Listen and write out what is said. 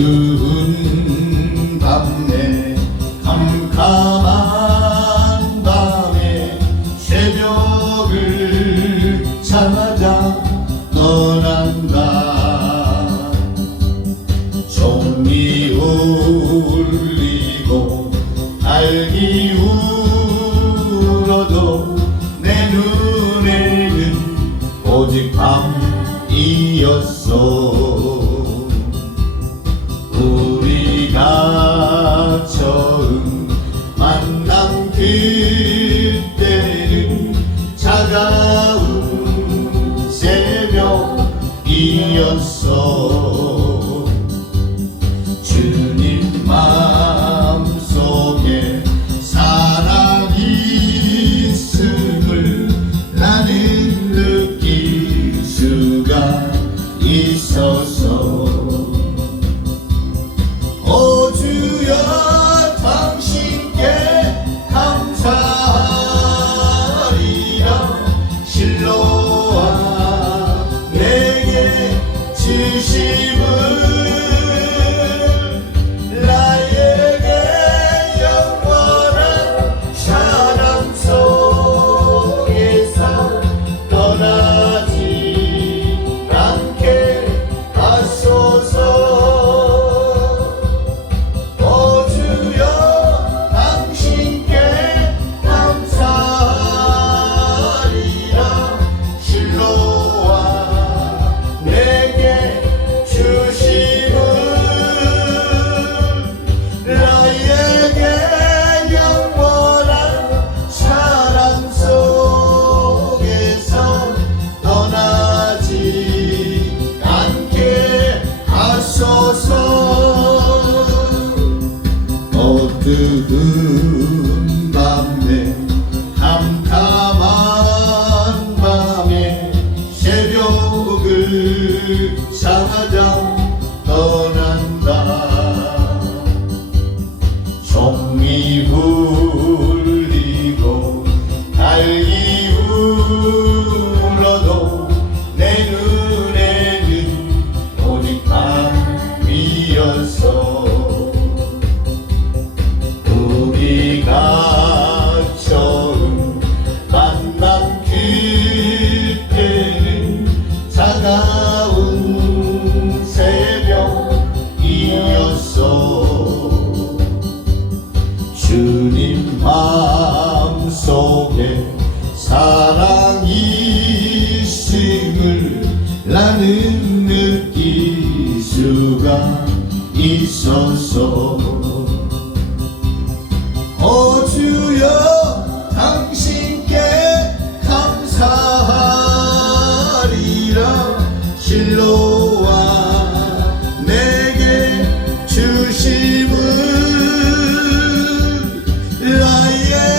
은 밤에 캄캄한 밤에 새벽을 찾아 떠난다. 종이 울리고 달기 울어도 내 눈에는 오직 밤이었어 그때는 차가운 새벽이었어. düdü 아름다운 새벽이었어 주님 마음속에 사랑이 있음을 나는 내게 주심을 나의